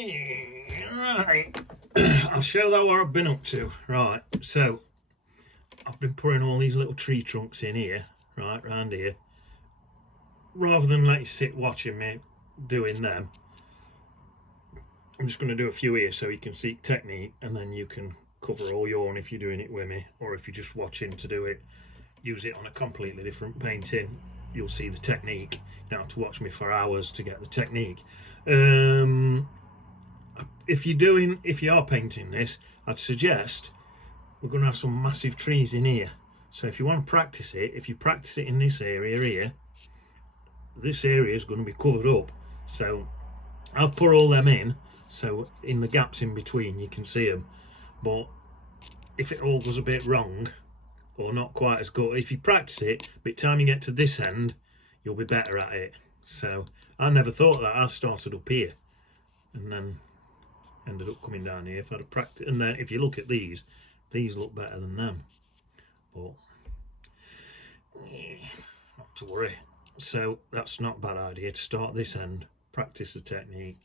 Right, I'll show that what I've been up to. Right, so I've been putting all these little tree trunks in here, right, round here. Rather than let you sit watching me doing them, I'm just going to do a few here so you can see technique, and then you can cover all your own if you're doing it with me, or if you're just watching to do it, use it on a completely different painting. You'll see the technique. You don't have to watch me for hours to get the technique. If you are painting this, I'd suggest we're going to have some massive trees in here. So if you want to practice it, if you practice it in this area here, this area is going to be covered up. So I've put all them in, so in the gaps in between you can see them. But if it all goes a bit wrong or not quite as good, if you practice it, by the time you get to this end, you'll be better at it. So I never thought that. I started up here and then ended up coming down here. If I'd have practiced, and then if you look at these look better than them. But not to worry. So that's not a bad idea to start this end, practice the technique,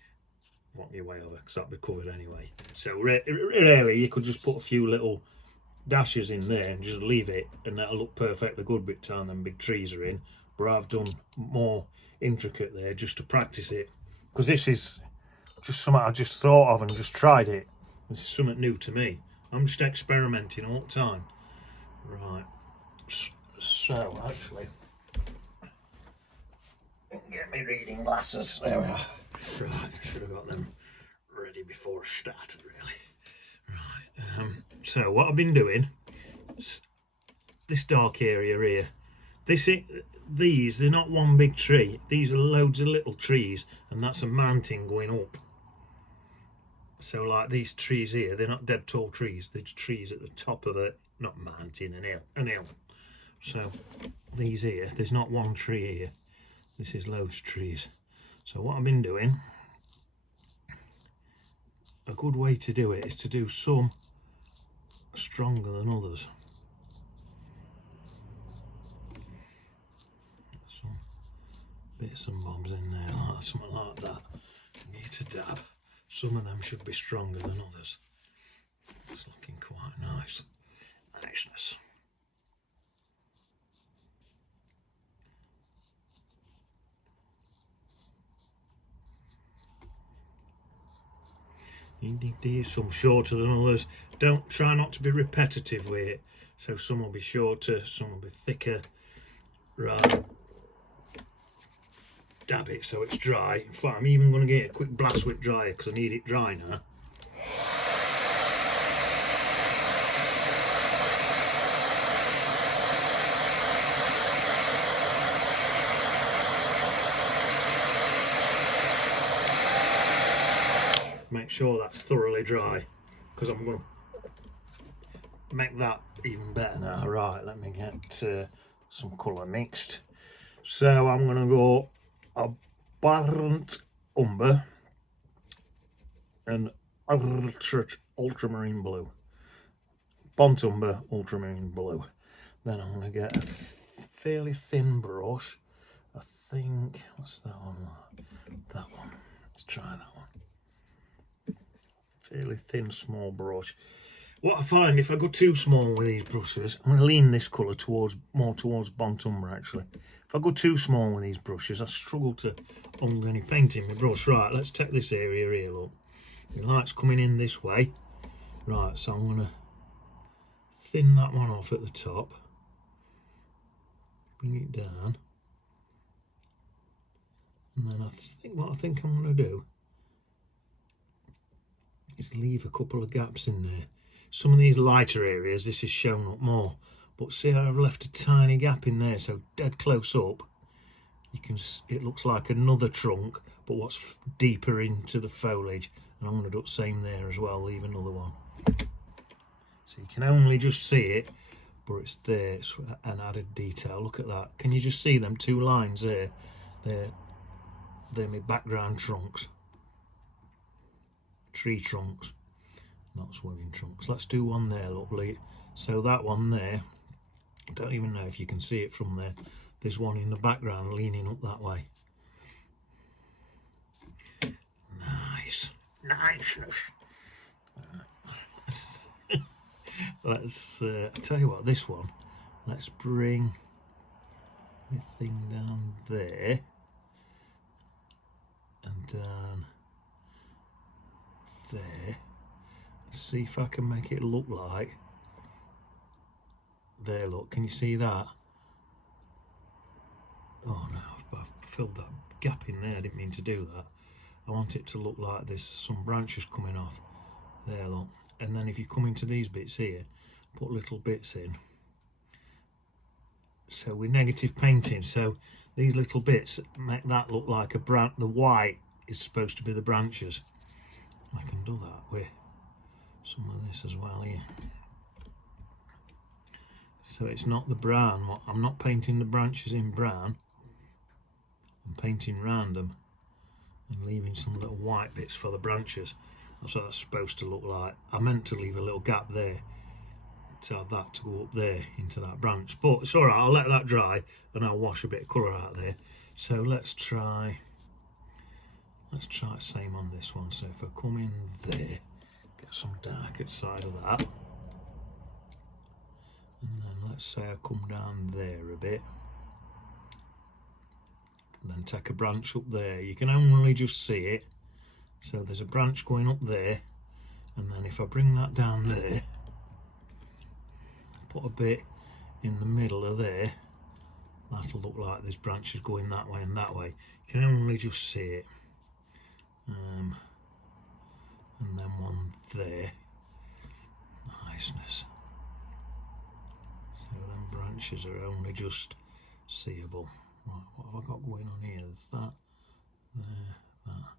walk your way over, because that'll be covered anyway. So really you could just put a few little dashes in there and just leave it, and that'll look perfectly good by the time them big trees are in. But I've done more intricate there just to practice it, because this is just something I just thought of and just tried it. This is something new to me. I'm just experimenting all the time. Right, so actually, get me reading glasses. There we are. Right, I should have got them ready before I started, really. Right, so what I've been doing, this dark area here, these, they're not one big tree. These are loads of little trees, and that's a mountain going up. So like these trees here, they're not dead tall trees. They're trees at the top of it, not mountain, an hill. So these here, there's not one tree here. This is loads of trees. So what I've been doing, a good way to do it is to do some stronger than others. Some bits and bobs in there, like something like that. Need to dab. Some of them should be stronger than others. It's looking quite nice. Niceness. Some shorter than others. Don't try not to be repetitive with it. So some will be shorter, some will be thicker. Right. Dab it so it's dry. In fact, I'm even going to get a quick blast with dryer because I need it dry now. Make sure that's thoroughly dry, because I'm going to make that even better now. Right, let me get some colour mixed. So I'm going to go a burnt umber and ultramarine blue. Burnt umber, ultramarine blue. Then I'm going to get a fairly thin brush. I think, what's that one? That one. Let's try that one. Fairly thin, small brush. What I find, if I go too small with these brushes, I'm going to lean this colour more towards burnt umber actually. If I go too small with these brushes, I struggle to hold any paint in my brush. Right, let's take this area here, look. The light's coming in this way. Right, so I'm going to thin that one off at the top. Bring it down. And then what I think I'm going to do is leave a couple of gaps in there. Some of these lighter areas, this is shown up more, but see how I've left a tiny gap in there, so dead close up you can, it looks like another trunk, but what's deeper into the foliage. And I'm going to do the same there as well, leave another one, so you can only just see it, but it's there. It's an added detail. Look at that. Can you just see them two lines there? They're my background trunks. Tree trunks, not swimming trunks. Let's do one there, lovely. So that one there, I don't even know if you can see it from there. There's one in the background leaning up that way. Nice. Niceness. Let's tell you what, this one, let's bring the thing down there and down there. See if I can make it look like there. Look, can you see that? Oh no, I've filled that gap in there. I didn't mean to do that. I want it to look like there's some branches coming off there, look. And then if you come into these bits here, put little bits in. So we're negative painting, so these little bits make that look like a branch. The white is supposed to be the branches. I can do that with some of this as well here. So it's not the brown. I'm not painting the branches in brown. I'm painting round them and leaving some little white bits for the branches. That's what that's supposed to look like. I meant to leave a little gap there to have that to go up there into that branch, but it's all right. I'll let that dry and I'll wash a bit of colour out there. So let's try the same on this one. So if I come in there, get some darker side of that, and then let's say I come down there a bit, and then take a branch up there. You can only just see it, so there's a branch going up there, and then if I bring that down there, put a bit in the middle of there, that'll look like there's branches going that way and that way. You can only just see it. And then one there. Niceness. So them branches are only just seeable. Right, what have I got going on here? There's that, there, that.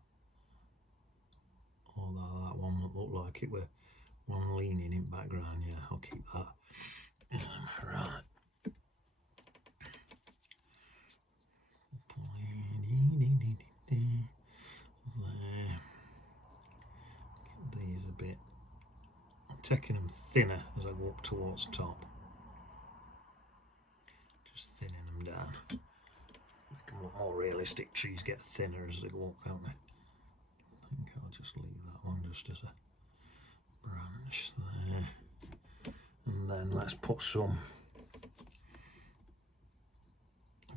Oh, that one would look like it were one leaning in background. Yeah, I'll keep that. Right. There. Get these a bit. I'm taking them thinner as I go up towards top. Just thinning them down. Make them look more realistic. Trees get thinner as they go up, don't they? I think I'll just leave that one just as a branch there. And then let's put a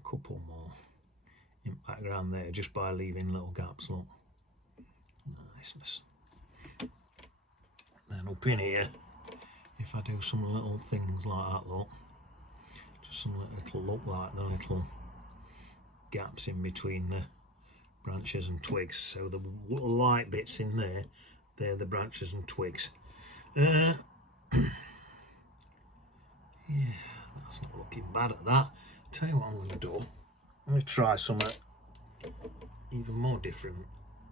couple more in background there, just by leaving little gaps, look. Niceness. Then up in here, if I do some little things like that, look, just some little look like the little gaps in between the branches and twigs. So the light bits in there, they're the branches and twigs. Yeah, that's not looking bad at that. Tell you what I'm going to do. I'm going to try something even more different.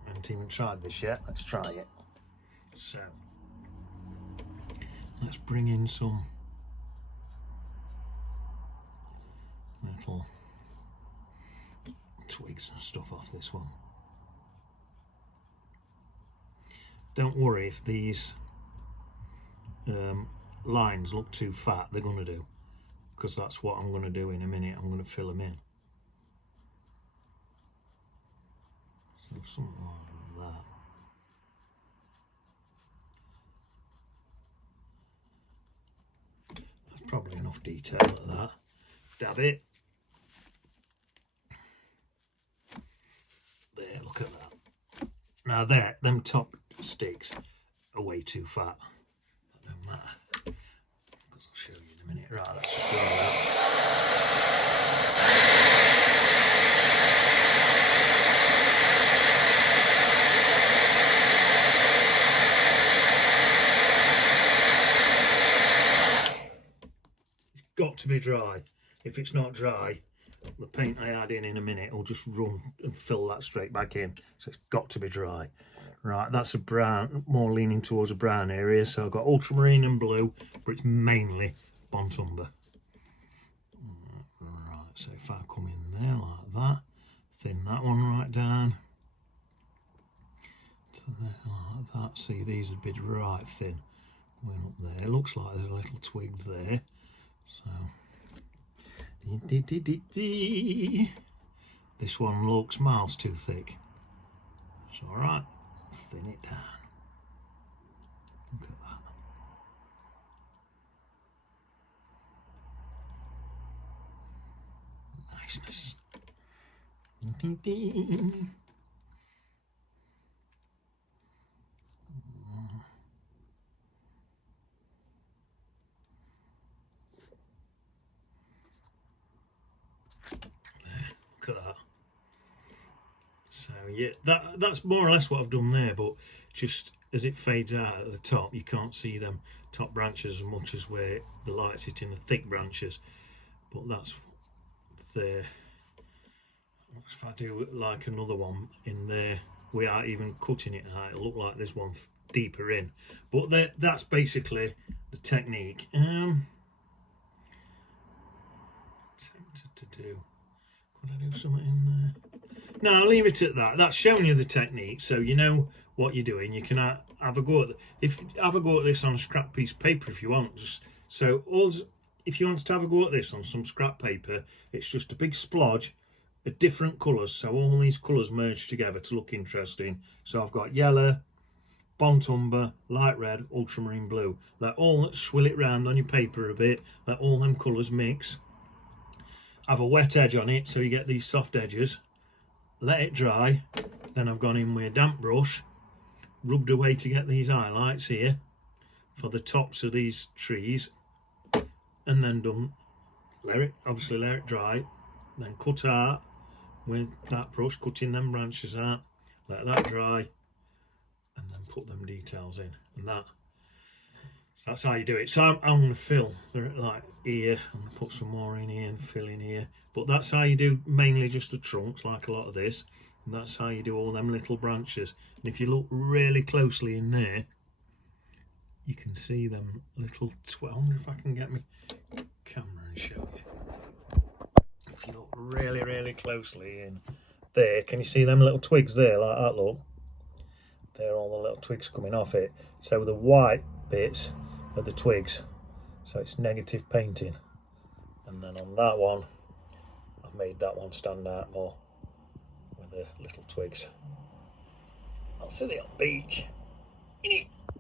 I haven't even tried this yet. Let's try it. So let's bring in some little twigs and stuff off this one. Don't worry if these lines look too fat, they're going to do, because that's what I'm going to do in a minute. I'm going to fill them in. So something like that. That's probably enough detail at that. Dab it. There, look at that. Now there, them top sticks are way too fat. That don't matter, because I'll show you in a minute. Right, let's just go that. It's got to be dry. If it's not dry, the paint I add in a minute will just run and fill that straight back in. So it's got to be dry. Right, that's a brown, more leaning towards a brown area. So I've got ultramarine and blue, but it's mainly burnt umber. Right, so if I come in there like that, thin that one right down to there like that. See, these would be right thin going up there. It looks like there's a little twig there. So this one looks miles too thick. It's all right. thin it down. Look at that. Niceness. Look at that. So yeah, that's more or less what I've done there, but just as it fades out at the top, you can't see them top branches as much as where the light's hitting the thick branches. But that's there. If I do like another one in there without even cutting it out, it'll look like there's one deeper in. But that's basically the technique. Tempted to do. Could I do something in there? No, I'll leave it at that. That's showing you the technique, so you know what you're doing. You can have a go at this on a scrap piece of paper if you want. If you want to have a go at this on some scrap paper, it's just a big splodge of different colours, so all these colours merge together to look interesting. So I've got yellow, burnt umber, light red, ultramarine blue. Let all swill it round on your paper a bit, let all them colours mix. Have a wet edge on it so you get these soft edges. Let it dry. Then I've gone in with a damp brush, rubbed away to get these highlights here for the tops of these trees, and then done. Let it dry, then cut out with that brush, cutting them branches out. Let that dry, and then put them details in, and so that's how you do it. So I'm going to fill like here, I'm going to put some more in here and fill in here. But that's how you do mainly just the trunks, like a lot of this. And that's how you do all them little branches. And if you look really closely in there, you can see them little I wonder if I can get my camera and show you. If you look really, really closely in there, can you see them little twigs there, like that, look? They're all the little twigs coming off it. So the white bits are the twigs, so it's negative painting. And then on that one, I've made that one stand out more with the little twigs. I'll see you on the beach.